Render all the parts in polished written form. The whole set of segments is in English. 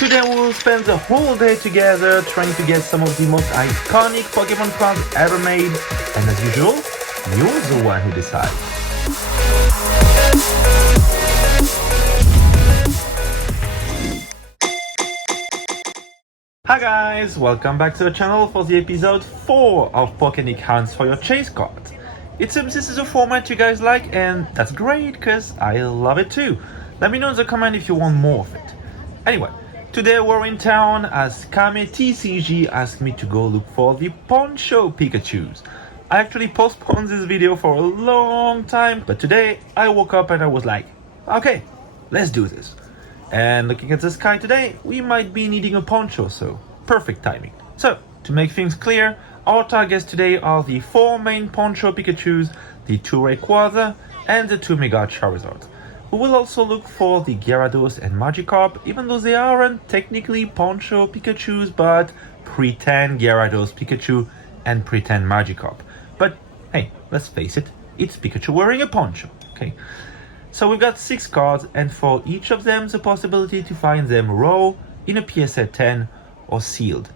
Today we will spend the whole day together trying to get some of the most iconic Pokemon cards ever made, and as usual, you're the one who decides. Hi guys, welcome back to the channel for the episode 4 of Pokemon Hunts for your chase cards. It seems this is a format you guys like, and that's great because I love it too. Let me know in the comment if you want more of it. Anyway, today we're in town as Kame TCG asked me to go look for the Poncho Pikachus. I actually postponed this video for a long time, but today I woke up and I was like, okay, let's do this. And looking at the sky today, we might be needing a poncho, so perfect timing. So, to make things clear, our targets today are the 4 main Poncho Pikachus, the 2 Rayquaza, and the 2 Mega Charizards. We will also look for the Gyarados and Magikarp, even though they aren't technically Poncho Pikachus, but pretend Gyarados Pikachu and pretend Magikarp. But hey, let's face it, it's Pikachu wearing a poncho, okay? So we've got 6 cards, and for each of them the possibility to find them raw, in a PSA 10, or sealed.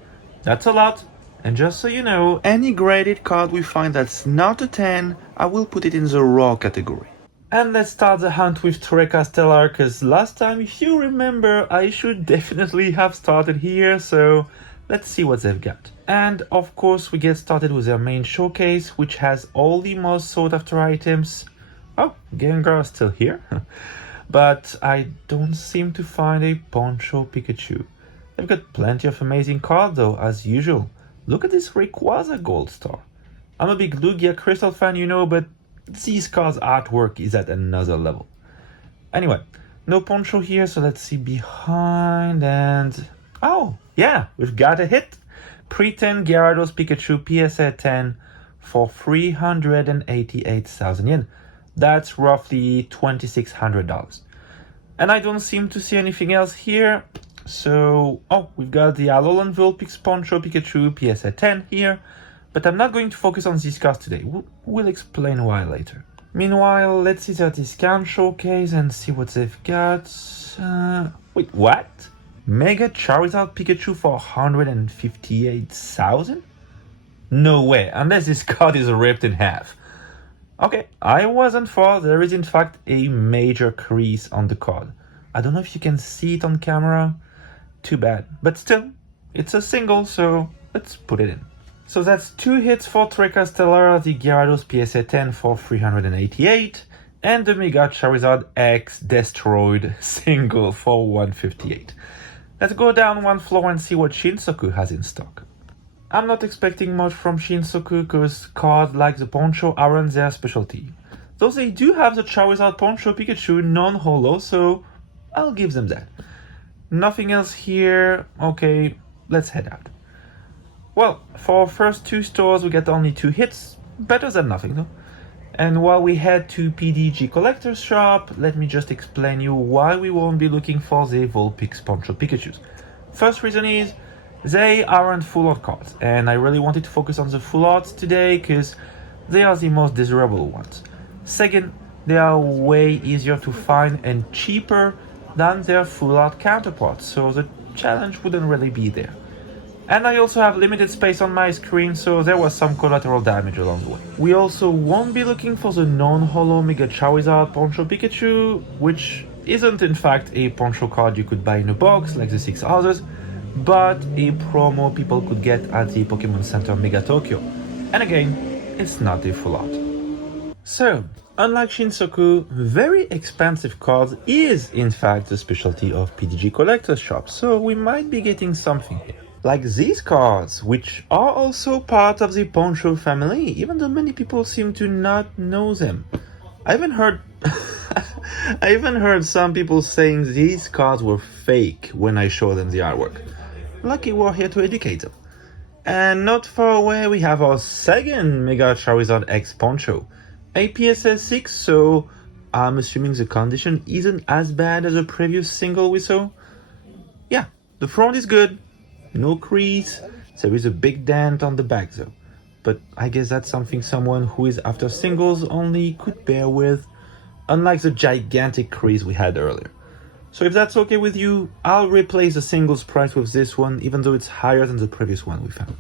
That's a lot, and just so you know, any graded card we find that's not a 10, I will put it in the raw category. And let's start the hunt with Toreca Stellar, cause last time, if you remember, I should definitely have started here, so let's see what they've got. And of course we get started with their main showcase, which has all the most sought after items. Oh, Gengar is still here. But I don't seem to find a Poncho Pikachu. They've got plenty of amazing cards though, as usual. Look at this Rayquaza Gold Star. I'm a big Lugia Crystal fan, you know, but these cards' artwork is at another level. Anyway, no Poncho here, so let's see behind and... oh, yeah, we've got a hit. Pretend Gyarados Pikachu PSA 10 for 388,000 yen. That's roughly $2,600. And I don't seem to see anything else here. So, oh, we've got the Alolan Vulpix Poncho Pikachu PSA 10 here. But I'm not going to focus on these cards today. We'll explain why later. Meanwhile, let's see their discount showcase and see what they've got. Wait, what? Mega Charizard Pikachu for 158,000? No way, unless this card is ripped in half. Okay, I wasn't far. There is in fact a major crease on the card. I don't know if you can see it on camera. Too bad. But still, it's a single, so let's put it in. So that's 2 hits for Toreca Stellar, the Gyarados PSA 10 for 388, and the Mega Charizard X Destroyed single for 158. Let's go down one floor and see what Shinsoku has in stock. I'm not expecting much from Shinsoku because cards like the Poncho aren't their specialty. Though they do have the Charizard Poncho Pikachu non-holo, so I'll give them that. Nothing else here. Okay, let's head out. Well, for our first 2 stores we get only 2 hits. Better than nothing though. And while we head to PDG Collector's shop, let me just explain you why we won't be looking for the Vulpix Poncho Pikachus. First reason is, they aren't full art cards, and I really wanted to focus on the full arts today because they are the most desirable ones. Second, they are way easier to find and cheaper than their full art counterparts, so the challenge wouldn't really be there. And I also have limited space on my screen, so there was some collateral damage along the way. We also won't be looking for the non-holo Mega Charizard Poncho Pikachu, which isn't in fact a Poncho card you could buy in a box like the 6 others, but a promo people could get at the Pokemon Center Mega Tokyo. And again, it's not a full art. So, unlike Shinsoku, very expensive cards is in fact the specialty of PDG Collector's shop, so we might be getting something here. Like these cards, which are also part of the Poncho family, even though many people seem to not know them. I even heard some people saying these cards were fake when I showed them the artwork. Lucky we're here to educate them. And not far away we have our second Mega Charizard X Poncho. A PSA 6, so I'm assuming the condition isn't as bad as the previous single we saw. Yeah, the front is good. No crease, there is a big dent on the back though. But I guess that's something someone who is after singles only could bear with, unlike the gigantic crease we had earlier. So if that's okay with you, I'll replace the singles price with this one, even though it's higher than the previous one we found.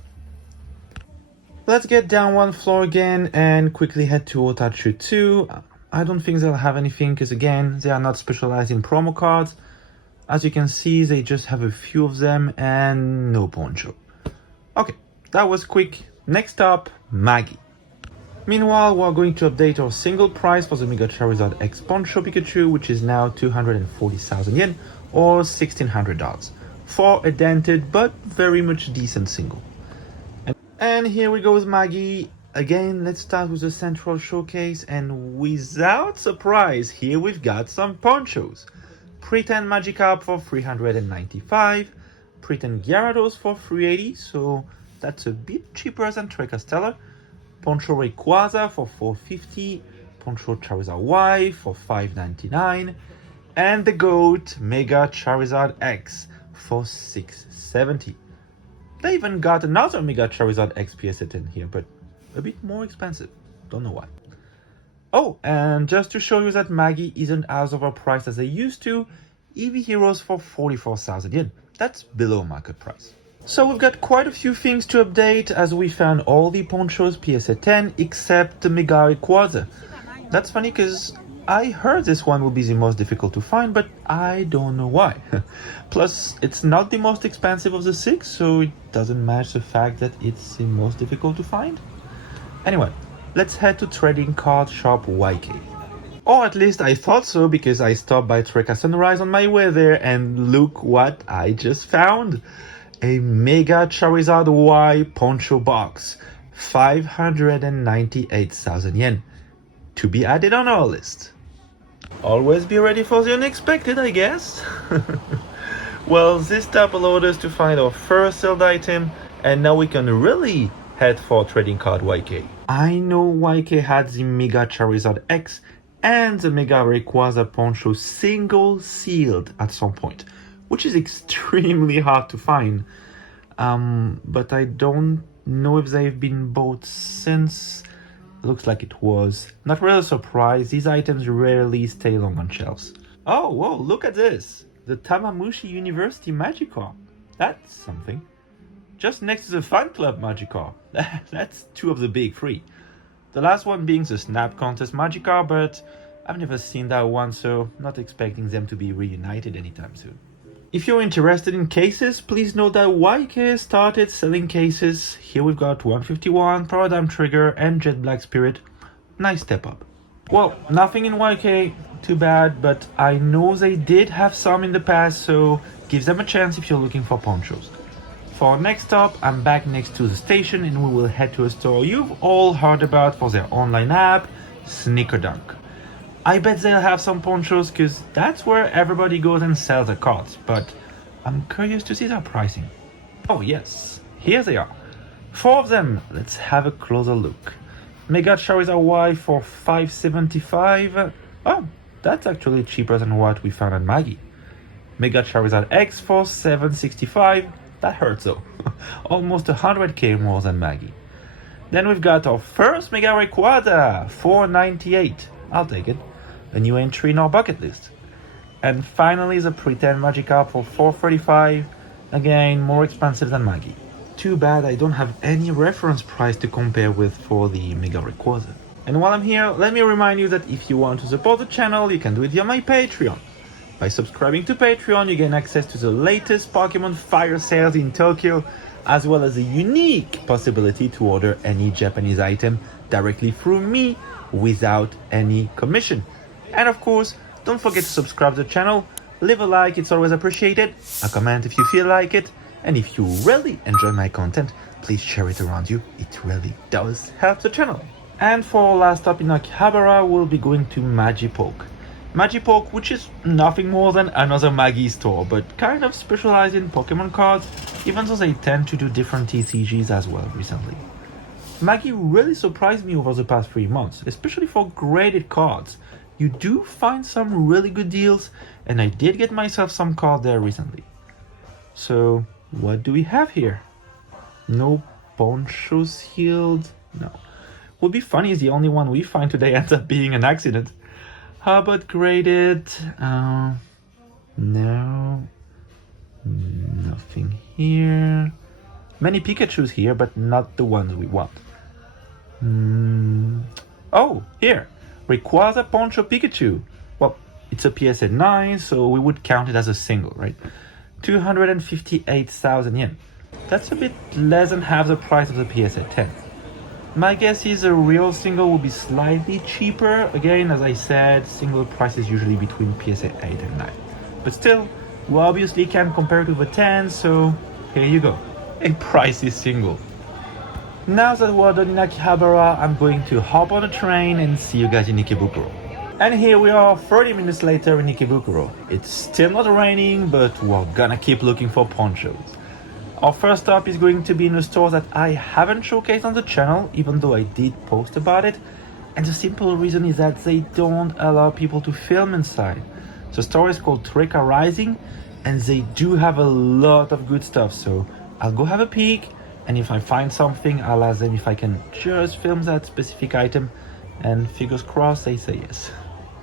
Let's get down one floor again and quickly head to Otachu 2. I don't think they'll have anything because again, they are not specialized in promo cards. As you can see, they just have a few of them and no Poncho. Okay, that was quick. Next up, Magi. Meanwhile, we're going to update our single price for the Mega Charizard X Poncho Pikachu, which is now 240,000 yen or $1,600 for a dented but very much decent single. And here we go with Magi. Again, let's start with the central showcase, and without surprise, here we've got some Ponchos. Pretend Magikarp for 395, Pretend Gyarados for 380, so that's a bit cheaper than Toreca Stellar. Poncho Rayquaza for 450, Poncho Charizard Y for 599, and the GOAT Mega Charizard X for 670. They even got another Mega Charizard X PS in here, but a bit more expensive. Don't know why. Oh, and just to show you that Magi isn't as overpriced as they used to, EV Heroes for 44,000 yen. That's below market price. So we've got quite a few things to update, as we found all the Ponchos PSA 10 except the Mega Rayquaza. That's funny because I heard this one will be the most difficult to find, but I don't know why. Plus, it's not the most expensive of the 6, so it doesn't match the fact that it's the most difficult to find. Anyway, let's head to Trading Card Shop YK. Or at least I thought so, because I stopped by Toreca Sunrise on my way there, and look what I just found. A Mega Charizard Y Poncho box, 598,000 yen, to be added on our list. Always be ready for the unexpected, I guess. Well, this tab allowed us to find our first sealed item, and now we can really head for Trading Card YK. I know YK had the Mega Charizard X and the Mega Rayquaza Poncho single sealed at some point, which is extremely hard to find. But I don't know if they've been bought since. Looks like it was. Not really surprised, these items rarely stay long on shelves. Oh, whoa, look at this! The Tamamushi University Magikarp. That's something. Just next to the Fan Club Magikarp. That's two of the big three. The last one being the Snap Contest Magikarp, but I've never seen that one, so not expecting them to be reunited anytime soon. If you're interested in cases, please note that YK started selling cases. Here we've got 151, Paradigm Trigger, and Jet Black Spirit. Nice step up. Well, nothing in YK, too bad, but I know they did have some in the past, so give them a chance if you're looking for Ponchos. For our next stop, I'm back next to the station, and we will head to a store you've all heard about for their online app, Sneakerdunk. I bet they'll have some Ponchos, because that's where everybody goes and sells their cards, but I'm curious to see their pricing. Oh yes, here they are. 4 of them, let's have a closer look. Mega Charizard Y for 575. Oh, that's actually cheaper than what we found at Magi. Mega Charizard X for 765. That hurts though. Almost 100k more than Magi. Then we've got our first Mega Rayquaza, 498. I'll take it. A new entry in our bucket list. And finally the Pretend Magikarp for 435. Again, more expensive than Magi. Too bad I don't have any reference price to compare with for the Mega Rayquaza. And while I'm here, let me remind you that if you want to support the channel, you can do it via my Patreon. By subscribing to Patreon, you gain access to the latest Pokemon Fire sales in Tokyo, as well as a unique possibility to order any Japanese item directly through me without any commission. And of course, don't forget to subscribe to the channel, leave a like, it's always appreciated, a comment if you feel like it, and if you really enjoy my content, please share it around you, it really does help the channel. And for our last stop in Akihabara, we'll be going to Magipoke. Magipoke, which is nothing more than another Magi store, but kind of specialized in Pokemon cards, even though they tend to do different TCGs as well recently. Magi really surprised me over the past 3 months, especially for graded cards. You do find some really good deals, and I did get myself some cards there recently. So, what do we have here? No Poncho sealed? No. Would be funny if the only one we find today ends up being an accident. How about graded? No. Nothing here. Many Pikachus here, but not the ones we want. Oh, here. Rayquaza Poncho Pikachu. Well, it's a PSA 9, so we would count it as a single, right? 258,000 yen. That's a bit less than half the price of the PSA 10. My guess is a real single will be slightly cheaper. Again, as I said, single price is usually between PSA 8 and 9. But still, we obviously can't compare it with a 10, so here you go. A pricey single. Now that we're done in Akihabara, I'm going to hop on a train and see you guys in Ikebukuro. And here we are 30 minutes later in Ikebukuro. It's still not raining, but we're gonna keep looking for ponchos. Our first stop is going to be in a store that I haven't showcased on the channel, even though I did post about it. And the simple reason is that they don't allow people to film inside. The store is called Toreca Rising, and they do have a lot of good stuff, so I'll go have a peek, and if I find something, I'll ask them if I can just film that specific item, and fingers crossed they say yes.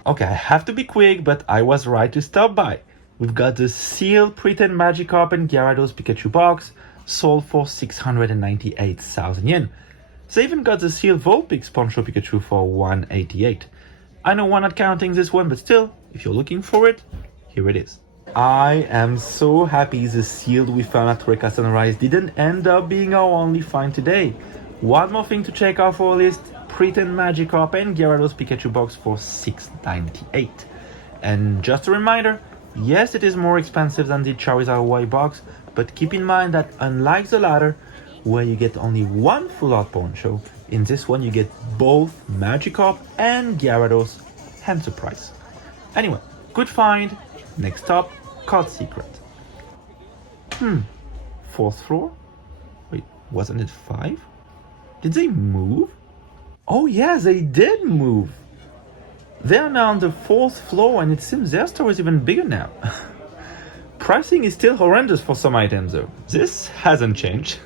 Okay, I have to be quick, but I was right to stop by. We've got the sealed pretend Magikarp and Gyarados Pikachu box, sold for 698,000 yen. They even got the sealed Vulpix Poncho Pikachu for 188. I know we're not counting this one, but still, if you're looking for it, here it is. I am so happy the sealed we found at Toreca Sunrise didn't end up being our only find today. One more thing to check off our list, pretend Magikarp and Gyarados Pikachu box for 698. And just a reminder, yes, it is more expensive than the Charizard Y box, but keep in mind that unlike the latter, where you get only one full art poncho, in this one you get both Magikarp and Gyarados, hence the price. Anyway, good find. Next stop, card secret. 4th floor? Wait, wasn't it 5? Did they move? Oh yeah, they did move. They are now on the 4th floor, and it seems their store is even bigger now. Pricing is still horrendous for some items though. This hasn't changed.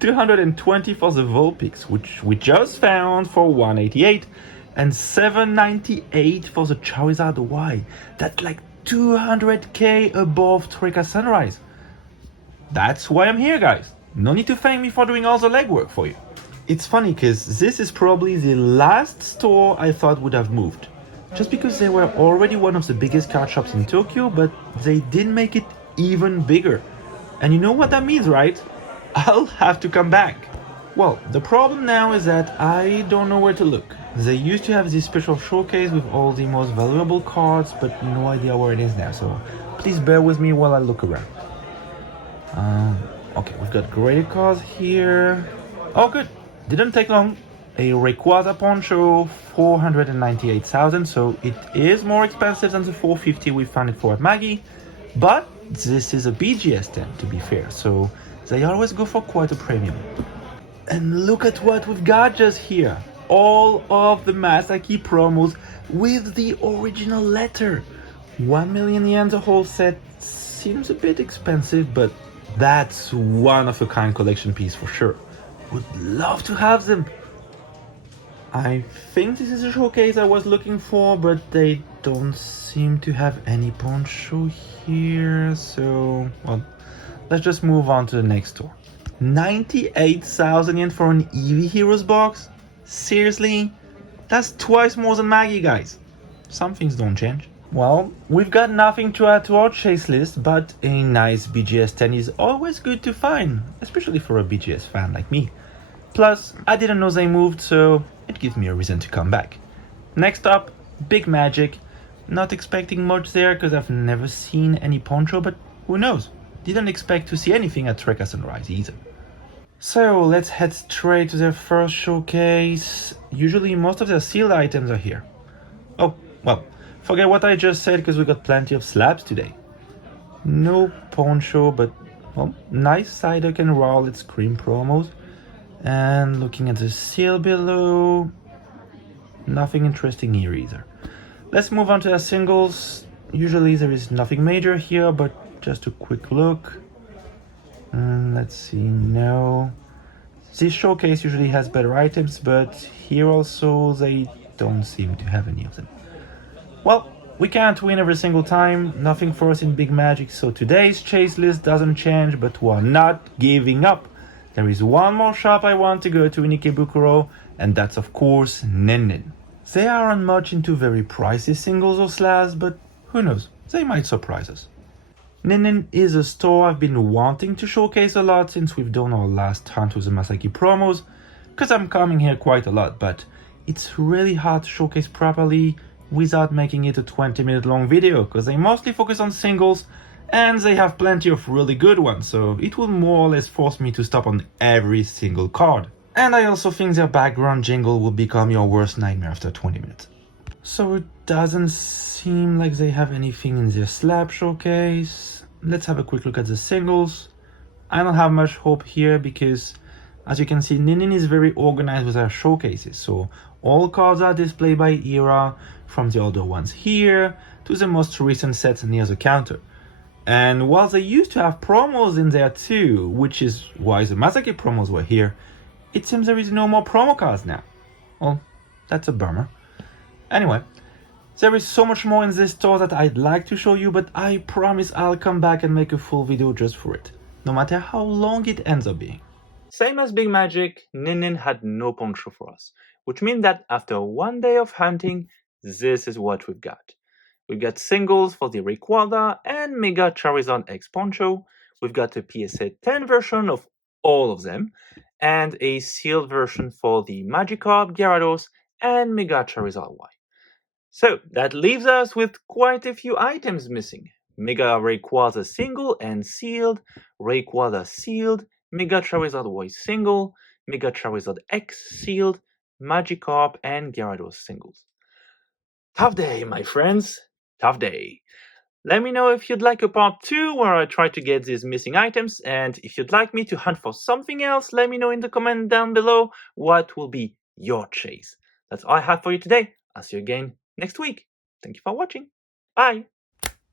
220 for the Vulpix, which we just found for 188, and 798 for the Charizard Y. That's like 200k above Toreca Sunrise. That's why I'm here, guys. No need to thank me for doing all the legwork for you. It's funny because this is probably the last store I thought would have moved. Just because they were already one of the biggest card shops in Tokyo, but they didn't make it even bigger. And you know what that means, right? I'll have to come back. Well, the problem now is that I don't know where to look. They used to have this special showcase with all the most valuable cards, but no idea where it is now, so please bear with me while I look around. Okay, we've got graded cards here. Oh good, didn't take long. A Rayquaza Poncho, 498,000, so it is more expensive than the 450 we found it for at Magi, but this is a BGS 10 to be fair, so they always go for quite a premium. And look at what we've got just here. All of the Masaki promos with the original letter. 1 million yen the whole set seems a bit expensive, but that's one of a kind collection piece for sure. Would love to have them. I think this is a showcase I was looking for, but they don't seem to have any poncho here, so well, let's just move on to the next store. 98,000 yen for an Eevee Heroes box? Seriously? That's twice more than Magi, guys. Some things don't change. Well, we've got nothing to add to our chase list, but a nice BGS 10 is always good to find, especially for a BGS fan like me. Plus, I didn't know they moved, so it gives me a reason to come back. Next up, Big Magic. Not expecting much there because I've never seen any poncho, but who knows? Didn't expect to see anything at Toreca Sunrise either. So let's head straight to their first showcase. Usually most of their sealed items are here. Oh, well, forget what I just said because we got plenty of slabs today. No poncho, but well, nice Psyduck and Rowlet Scream promos. And looking at the seal below, nothing interesting here either. Let's move on to our singles. Usually there is nothing major here, but just a quick look. Let's see, no. This showcase usually has better items, but here also they don't seem to have any of them. Well, We can't win every single time, nothing for us in Big Magic, so today's chase list doesn't change, but we're not giving up. There is one more shop I want to go to in Ikebukuro, and that's of course NinNin. They aren't much into very pricey singles or slabs, but who knows, they might surprise us. NinNin is a store I've been wanting to showcase a lot since we've done our last hunt with the Masaki promos, because I'm coming here quite a lot, but it's really hard to showcase properly without making it a 20-minute long video, because they mostly focus on singles, and they have plenty of really good ones, so it will more or less force me to stop on every single card. And I also think their background jingle will become your worst nightmare after 20 minutes. So it doesn't seem like they have anything in their slab showcase. Let's have a quick look at the singles. I don't have much hope here because, as you can see, NinNin is very organized with their showcases. So all cards are displayed by era, from the older ones here to the most recent sets near the counter. And while they used to have promos in there too, which is why the Masaki promos were here, it seems there is no more promo cards now. Well, that's a bummer. Anyway, there is so much more in this store that I'd like to show you, but I promise I'll come back and make a full video just for it, no matter how long it ends up being. Same as Big Magic, NinNin had no Poncho for us, which means that after one day of hunting, this is what we've got. We've got singles for the Rayquaza and Mega Charizard X Poncho, we've got a PSA 10 version of all of them, and a sealed version for the Magikarp, Gyarados, and Mega Charizard Y. So that leaves us with quite a few items missing. Mega Rayquaza single and sealed, Rayquaza sealed, Mega Charizard Y single, Mega Charizard X sealed, Magikarp and Gyarados singles. Tough day, my friends. Tough day. Let me know if you'd like a part 2 where I try to get these missing items, and if you'd like me to hunt for something else, let me know in the comment down below what will be your chase. That's all I have for you today. I'll see you again next week. Thank you for watching. Bye!